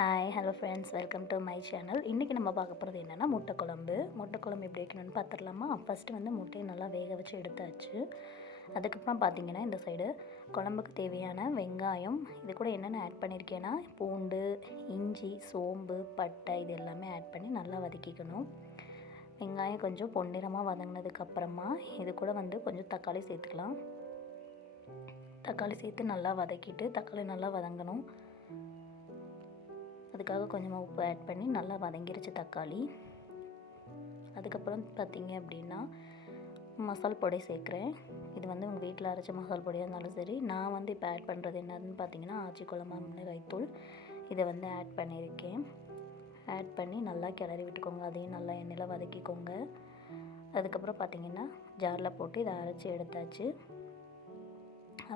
Hi hello friends, welcome to my channel. இன்றைக்கி நம்ம பார்க்க போகிறது என்னென்னா முட்டை குழம்பு எப்படி வைக்கணும்னு பார்த்துடலாமா? ஃபஸ்ட்டு வந்து முட்டையை நல்லா வேக வச்சு எடுத்தாச்சு. அதுக்கப்புறம் பார்த்திங்கன்னா இந்த சைடு குழம்புக்கு தேவையான வெங்காயம், இது கூட என்னென்ன ஆட் பண்ணியிருக்கேன்னா பூண்டு, இஞ்சி, சோம்பு, பட்டை இது எல்லாமே ஆட் பண்ணி நல்லா வதக்கிக்கணும். வெங்காயம் கொஞ்சம் பொன்னிறமாக வதங்கினதுக்கப்புறமா இது கூட வந்து கொஞ்சம் தக்காளி சேர்த்துக்கலாம். தக்காளி சேர்த்து நல்லா வதக்கிட்டு தக்காளி நல்லா வதங்கணும். அதுக்காக கொஞ்சமாக உப்பு ஆட் பண்ணி நல்லா வதங்கிருச்சு தக்காளி. அதுக்கப்புறம் பார்த்திங்க அப்படின்னா மசால் பொடி சேர்க்குறேன். இது வந்து உங்கள் வீட்டில் அரைச்ச மசால் பொடியாக இருந்தாலும் சரி. நான் வந்து இப்போ ஆட் பண்ணுறது என்னதுன்னு பார்த்தீங்கன்னா ஆச்சி குழம்பு மிளகாய்த்தூள் இதை வந்து ஆட் பண்ணியிருக்கேன். ஆட் பண்ணி நல்லா கிளறி விட்டுக்கோங்க. அதையும் நல்லா எண்ணெயில் வதக்கிக்கோங்க. அதுக்கப்புறம் பார்த்திங்கன்னா ஜாரில் போட்டு இதை அரைச்சி எடுத்தாச்சு.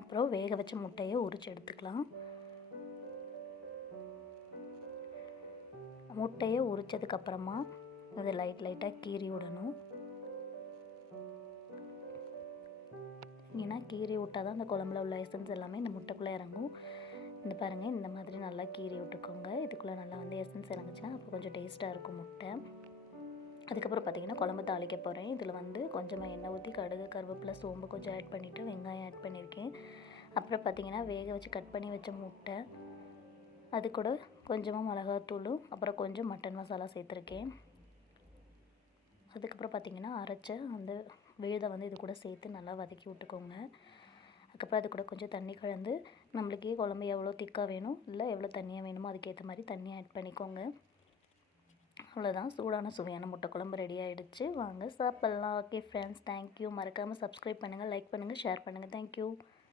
அப்புறம் வேக வச்ச முட்டையை உரித்து எடுத்துக்கலாம். முட்டையை உரித்ததுக்கப்புறமா அதை லைட்டாக கீறி விடணும். ஏன்னா கீறி விட்டால் தான் அந்த குழம்புல உள்ள எசன்ஸ் எல்லாமே இந்த முட்டைக்குள்ளே இறங்கும். இந்த பாருங்கள், இந்த மாதிரி நல்லா கீறி விட்டுக்கோங்க. இதுக்குள்ளே நல்லா வந்து எசன்ஸ் இறங்குச்சுன்னா அப்போ கொஞ்சம் டேஸ்ட்டாக இருக்கும் முட்டை. அதுக்கப்புறம் பார்த்திங்கன்னா குழம்பு தாளிக்க போகிறேன். இதில் வந்து கொஞ்சமாக எண்ணெய் ஊற்றி கடுகு, கருவேப்பிலை, சோம்பு கொஞ்சம் ஆட் பண்ணிவிட்டு வெங்காயம் ஆட் பண்ணியிருக்கேன். அப்புறம் பார்த்திங்கன்னா வேக வச்சு கட் பண்ணி வச்ச முட்டை, அது கூட கொஞ்சமாக மிளகாத்தூளும் அப்புறம் கொஞ்சம் மட்டன் மசாலா சேர்த்துருக்கேன். அதுக்கப்புறம் பார்த்திங்கன்னா அரைச்ச அந்த விழுதை வந்து இது கூட சேர்த்து நல்லா வதக்கி விட்டுக்கோங்க. அதுக்கப்புறம் அது கூட கொஞ்சம் தண்ணி கலந்து நம்மளுக்கு குழம்பு எவ்வளோ திக்காக வேணும் இல்லை எவ்வளோ தண்ணியாக வேணுமோ அதுக்கேற்ற மாதிரி தண்ணி ஆட் பண்ணிக்கோங்க. அவ்வளோதான், சூடான சுவையான முட்டை குழம்பு ரெடி ஆகிடுச்சு. வாங்க சாப்பிட்லாம். Okay friends, thank you. மறக்காமல் சப்ஸ்கிரைப் பண்ணுங்கள், லைக் பண்ணுங்கள், ஷேர் பண்ணுங்கள். தேங்க்யூ.